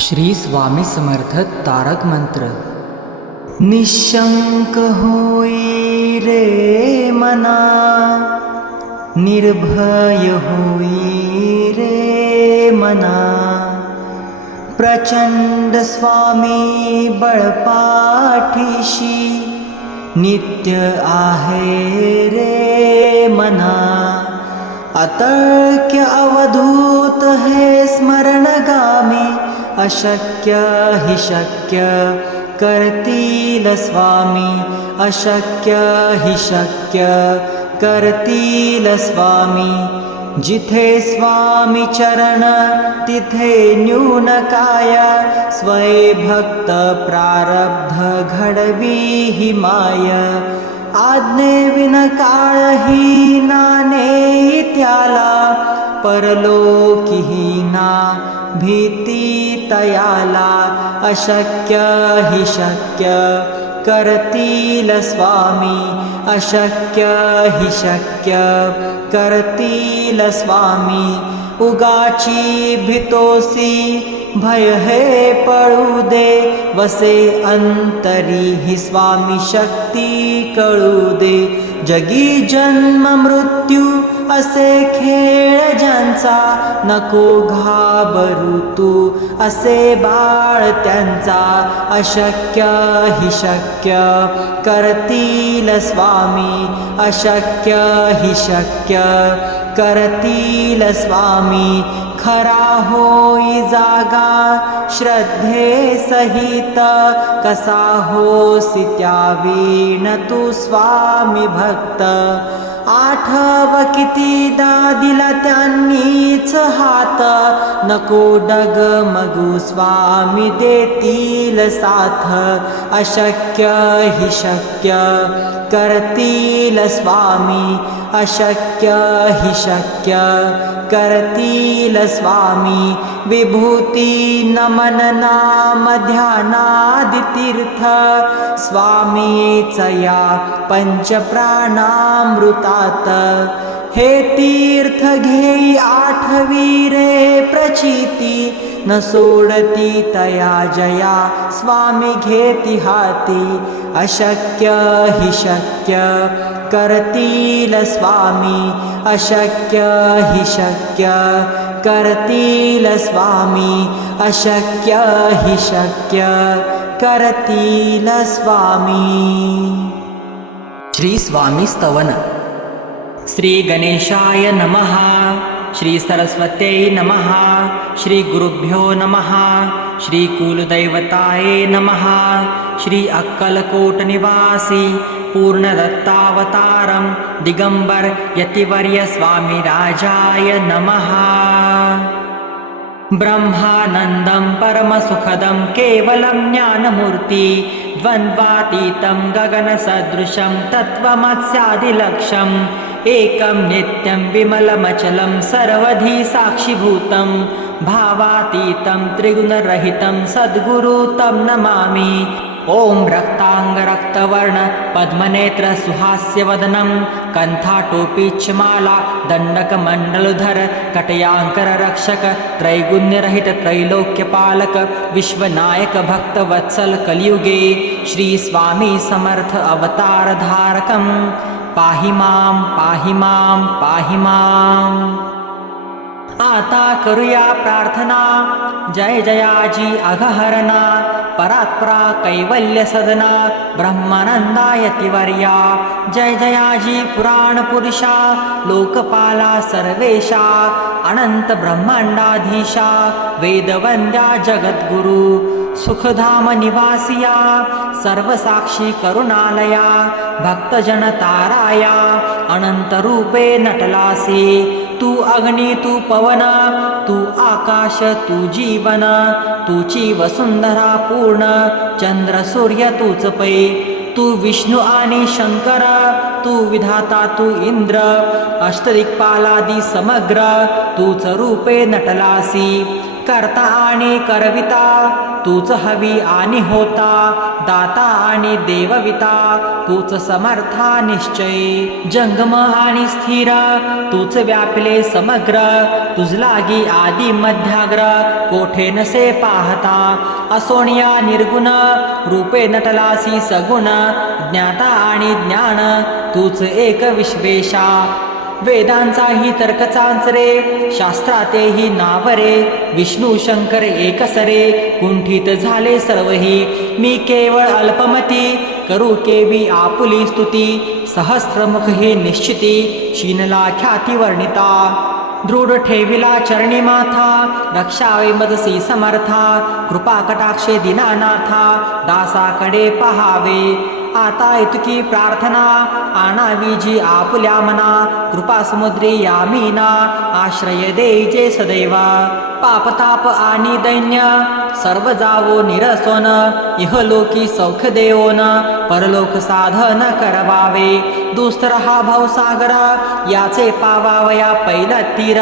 श्री स्वामी समर्थ तारक मंत्र. निशंक होई रे मना निर्भय होई रे मना। प्रचंड स्वामी बळपाठीशी नित्य आहे रे मना। अतर्क्य अवधूत हे स्मर अशक्य हि शक्य। करतील स्वामी अशक्य हि शक्य। करतील स्वामी जिथे स्वामी चरण तिथे न्यून काय स्वय भक्त प्रारब्ध घडवी ही माय। आज्ञे काळ ही त्याला परलोकीही ना भीती तयाला अशक्य हि शक्य। करतील स्वामी अशक्य हि शक्य। करतील स्वामी उगाची भीतोसी भय हे पळू दे वसे अंतरी ही स्वामी शक्ती कळू दे। जगी जन्म मृत्यू असे खेळ ज्यांचा नको घाबरू तू. असे बाळ त्यांचा अशक्य हि शक्य. करतील स्वामी अशक्य हि शक्य. करतील स्वामी खरा होई जागा. श्रद्धे सहित कसा होसी त्यावीण तू स्वामी भक्त. त्यांनीच हात नको डग मगू स्वामी देतील साथ अशक्य हि शक्य करतील स्वामी अशक्य हि शक्य करतील स्वामी विभूती नमन नाम ध्यानादितीर्थ। स्वामीच या पंचप्राणामृतात। हे तीर्थ घेई आठवी रे प्रचिती न सोडती तया जया। स्वामी घेती हाती अशक्य हि शक्य। करतील स्वामी अशक्य हि शक्य। करतील स्वामी अशक्य हि शक्य। करतील स्वामी। श्री स्वामी स्तवन। श्री गणेशाय नमः। श्री सरस्वत्यै नमः श्री गुरुभ्यो नमः श्री कुलदैवताय नमः श्री अक्कलकोटनिवासी पूर्णदत्तावतारं दिगम्बर यतिवर्य स्वामी राजाय नमः। ब्रह्मानन्दं परमसुखदं केवलं ज्ञानमूर्ति द्वन्द्वातीतं गगनसदृशं तत्त्वमत्स्यादिलक्ष्यम् एकं नित्यं विमलमचलं सर्वधी साक्षिभूतं भावातीतं त्रिगुणरहितं सद्गुरु तं नमामि। ॐ रक्ताङ्गरक्तवर्ण पद्मनेत्र सुहास्यवदनं कण्ठाटोपीच्छमाला दण्डकमण्डलधर कटयाङ्कररक्षक त्रैगुण्यरहित त्रैलोक्यपालक विश्वनायक भक्तवत्सल कलियुगे श्री स्वामी समर्थ अवतारधारकं पाहि मां पाहि मां पाहि माम् आता करूया प्रार्थना जय जयाजी अघहरणा परात्परा कैवल्य सदना ब्रह्मानंदायतिवर्या जय जयाजी पुराण पुरुषा लोकपाला सर्वेशा अनंत ब्रह्मांडाधीशा वेदवंद्या जगद्गुरु सुखधाम निवासिया सर्वसाक्षी करुणालया भक्तजन ताराया अनंत रूपे नटलासी। तू अग्नी तू पवन तू आकाश तू जीवन तुची वसुंधरा पूर्ण चंद्र सूर्य तूच पै। तू विष्णू आणि शंकर तू विधाता तू इंद्र अष्टदिक्पालादी समग्र तूच रूपे नटलासी। करता आणि करविता तूच हवी आणि होता दाता आणि देवविता तूच समर्था निश्चय जंगम आणि स्थिर तूच व्यापले समग्र तुझ लागी मध्याग्र कोठे नसे पाहता असोनिया निर्गुण रूपे नटलासी सगुण ज्ञाता आणि ज्ञान तूच एक विश्वेशा वेदांचाही तर्क चांचरे शास्त्रातेही नावरे विष्णू शंकर एकसरे कुंठित झाले सर्वही. मी केवळ अल्पमती करू केवी आपुली स्तुती सहस्रमुख हे निश्चिती शिनला ख्याती वर्णिता. दृढ ठेविला चरणी माथा रक्षावे मदसी समर्था कृपा कटाक्षे दिनानाथा दासाकडे पहावे. आता इतकी प्रार्थना आणावी जी आपल्या मना कृपा समुद्री यामीना आश्रय देजे सदैव. पापताप आणि दैन्य सर्व जावो निरसोन इहलोकी सौख देवोन परलोक साधन करवावे. दुस्तर हा भवसागर याचे पावावया पैल तीर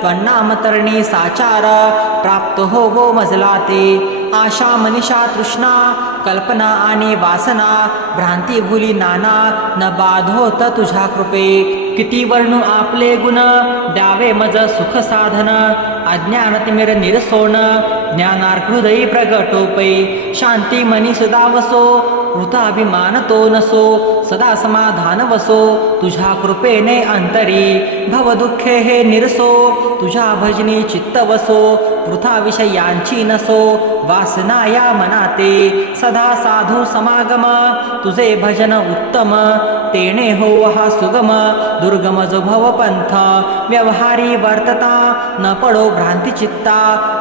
त्वन्नाम तरणी साचार प्राप्त होवो मजला ते आशा मनीषा तृष्णा कल्पना आणि वासना भ्रांती भुली नाना न बाधोत तुझ्या कृपे. किती वर्णू आपले गुण द्यावे मज सुख साधन अज्ञान तिमिर निरसोन ज्ञानार्हृदयी प्रगटोपै. शांती मनी सदा वसो तो नसो सदा समाधान वसो तुझ्या कृपेने अंतरी भव दुःखे हे निरसो तुझ्या भजनी चित्त वसो वृथा विषयांची नसो वासना या मनाते सदा साधू समागम तुझे भजन उत्तम तेने हो हा सुगम दुर्गम जो भव पंथ व्यवहारी वर्तता न पडो भ्रांती चित्ता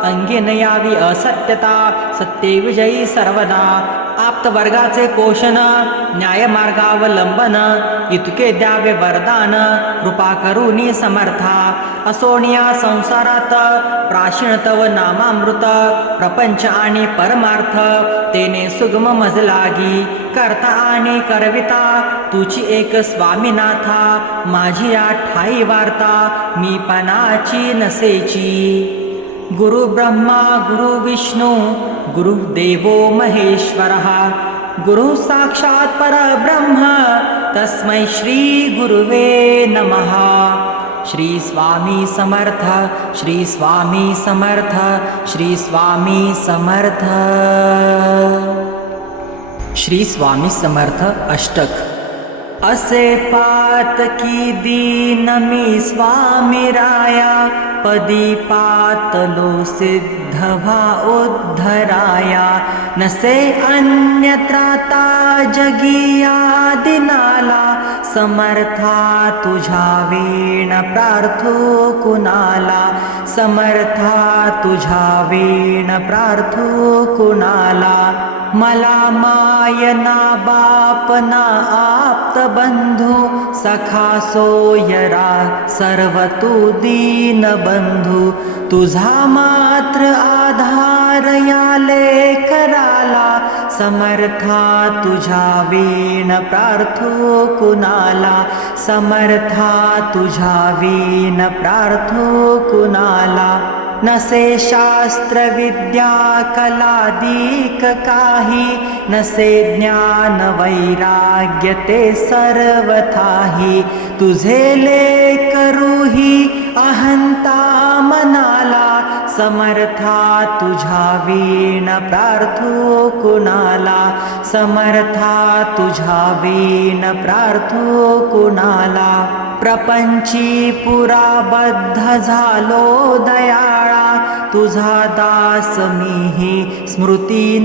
अंगी न यावी असत्यता सत्ये विजयी सर्वदा आप्तवर्गाचे पोषण न्यायमार्गावलंबन इतके द्यावे वरदान कृपा करुनी समर्था. असोनिया संसारात प्राचीन तव नामामृत प्रपंच आणि परमार्थ तेने सुगम मजलागी. करता आणि करविता तुझी एक स्वामीनाथा. माझी या ठाई वार्ता मी पणाची नसेची. गुरु ब्रह्मा गुरु विष्णू गुरुदेवो महेश्वरः। गुरुः साक्षात् परब्रह्म तस्मै श्रीगुरुवे नमः। श्रीस्वामी समर्थ श्रीस्वामी समर्थ श्रीस्वामी समर्थ। श्रीस्वामी समर्थ अष्टक। असे पातकी दीनमि स्वामी राय पदी पतलो सिद्ध उद्धराया। न से अन्यत्राता जगीयादिनाला। समर्था तुझा वीण प्रार्थो कुणाला समर्था तुझा वीण प्रार्थो कुणाला मला मायना बापना आप्तबन्धु सखा सोयरा सर्व तू दीन बंधू तुझा मात्र आधार या कराला समर्था तुझा वीण प्रार्थो कुणाला समर्था तुझ्या वीण प्रार्थो कुणाला. नसे शास्त्र विद्या कलादीक काही नसे ज्ञान वैराग्य ते सर्वथाही। तुझे ले करूही अहंता मनाला समर्था तुझा वीण प्रार्थो कुणाला। समर्था तुझा वीण प्रार्थो कुणाला। प्रपंची पुराबद्ध झालो दयाळा. तुझा दास मीही स्मृती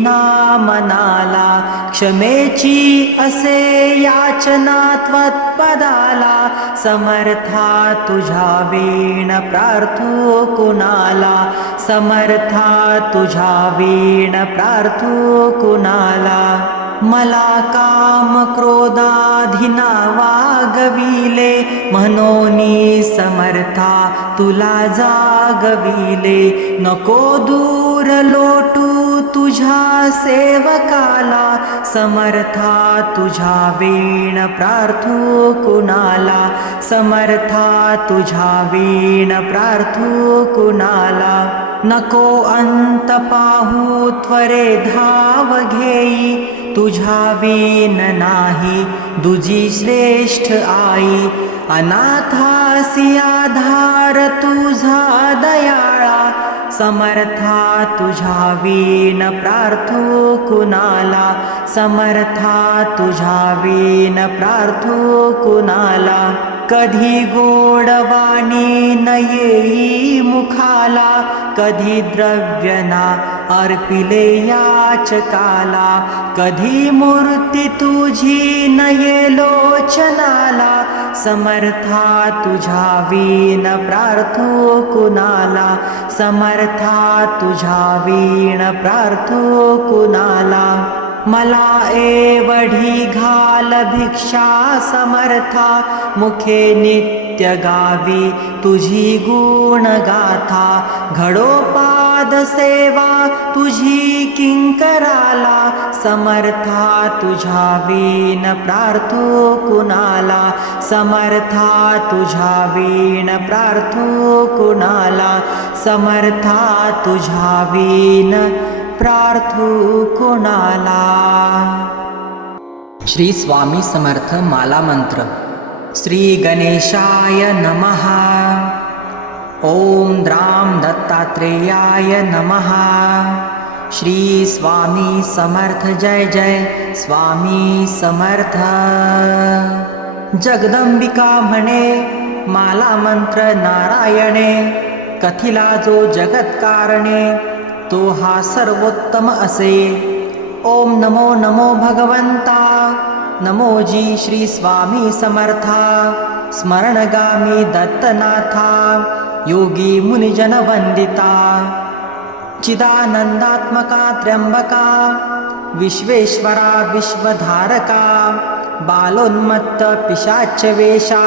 मनाला क्षमेची असे याचना त्वत्पदाला समर्था तुझ्या वीण प्रार्थो कुणाला. समर्था तुझ्या वीण प्रार्थो कुणाला. मला काम क्रोधाधिना वागविले म्हणोनी समर्था तुला जागविले. नको दूर लोटू तुझ्या सेवकाला समर्था तुझ्या वीण प्रार्थू कुणाला. समर्था तुझ्या वीण प्रार्थू कुणाला. नको अंत पाहू त्वरे धाव घेई. तुझ्या विन नाही दुजी श्रेष्ठ आई अनाथासी आधार तुझा दयाळा समर्था तुझ्या विन प्रार्थू कुणाला समर्था तुझ्या विन प्रार्थू कुणाला कधी गोडवाणी न येई मुखाला कधी द्रव्यना अर्पिले याचकाला कधी मूर्ती तुझी न ये लोचनाला समर्था तुझा वीण प्रार्थू कुणाला समर्था तुझा वीण प्रार्थो कुणाला. मला एवढी घाल भिक्षा समर्था मुखे नित्य गावी तुझी गुण गाथा. घडोपाद सेवा तुझी किंकराला समर्था तुझा वीण प्रार्थू कुणाला. समर्था तुझा वीण प्रार्थू कुणाला समर्था तुझा वीण प्रार्थू कुणाला? श्री स्वामी समर्थ माला मंत्र। श्री गणेशाय नमः। ॐ द्रां दत्तात्रेयाय नमः। श्री स्वामी समर्थ जय जय। स्वामी समर्थ। जगदंबिका म्हणे माला मंत्र नारायणे। कथिला जो जगत्कारणे तो हा सर्वोत्तम असे। ओम नमो नमो भगवंता नमो जी श्री स्वामी समर्था। स्मरणगामी दत्तनाथा। योगी मुनिजन वंदिता चिदानंदात्मका त्र्यंबका विश्वेश्वरा विश्वधारका। बालोन्मत्त पिशाच वेशा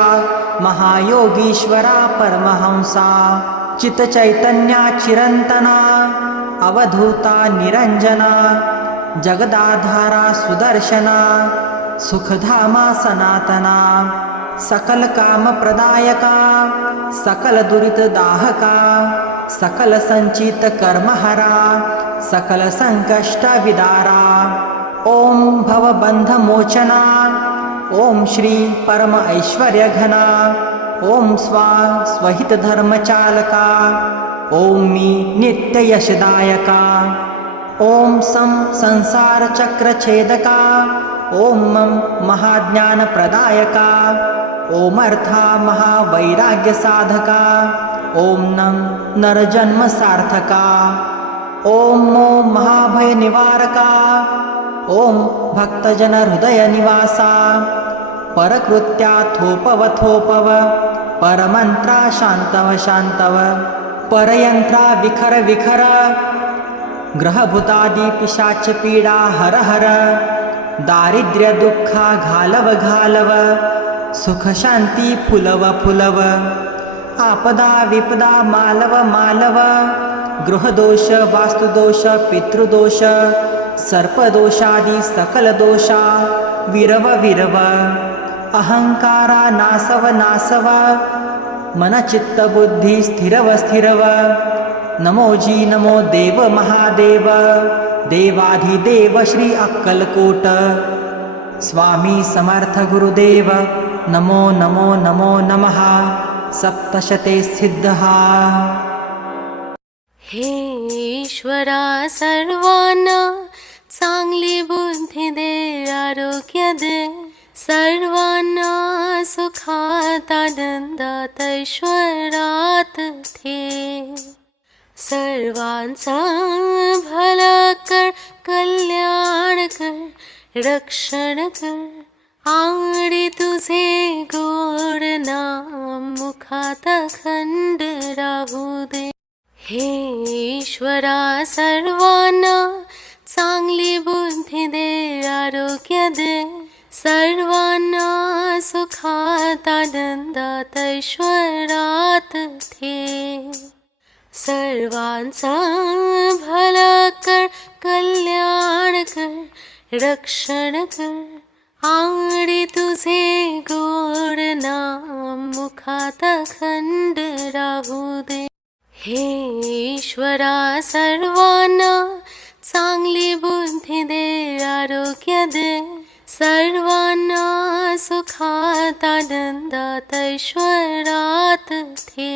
महायोगीश्वरा परमहंसा। चितचैतन्या चिरंतना अवधूता निरञ्जना जगदाधारा सुदर्शना सुखधामा सनातना सकलकामप्रदायका सकलदुरितदाहका सकलसञ्चितकर्महरा सकलसङ्कष्टविदारा ॐ भवबन्धमोचना ॐ श्री परम ऐश्वर्यघना ॐ स्वा स्वहितधर्मचालका ॐ मी नित्ययशदायका। ॐ सं संसारचक्रछेदका ॐ मं महाज्ञानप्रदायका। ॐमर्था महावैराग्यसाधका। ॐ नं नरजन्मसार्थका। ॐ मो महाभयनिवारका। ॐ भक्तजनहृदयनिवासा। परकृत्याथोपवथोपव। परमन्त्रा शान्तव शान्तव परयन्त्रा विखर विखर गृहभूतादि पिशाचपीडा हर हर दारिद्र्यदुःखा घालव घालव सुखशान्ति फुलव फुलव आपदा विपदा मालव मालव गृहदोष वास्तुदोष पितृदोष सर्पदोषादि सकलदोषा विरव विरव अहङ्कारा नासव नासव स्थिरव स्थिरव नमो देव महादेव। देवाधिदेव श्री अक्कलकोट। स्वामी समर्थ गुरुदेव। नमो नमो नमो नमः। सप्तशते सिद्धः। हे ईश्वरा सर्वांना चांगली बुद्धी दे आरोग्य दे। सर्वांना सुखात आनंदात ऐश्वरात थे. सर्वांचा भला कर कल्याण कर रक्षण कर. आणि तुझे गोड नाम मुखात खंड राहू दे. हे ईश्वरा सर्वांना चांगली बुद्धी दे आरोग्य दे. सर्वांना सुखात आनंदात ऐश्वरात ठे सर्वांचा भला कर कल्याण कर रक्षण कर. आणि तुझे गोड नाम मुखात खंड राहू दे. हे ईश्वरा सर्वांना चांगली बुद्धी दे आरोग्य दे. सर्वान् सुखादानन्दत ऐश्वरात् थे।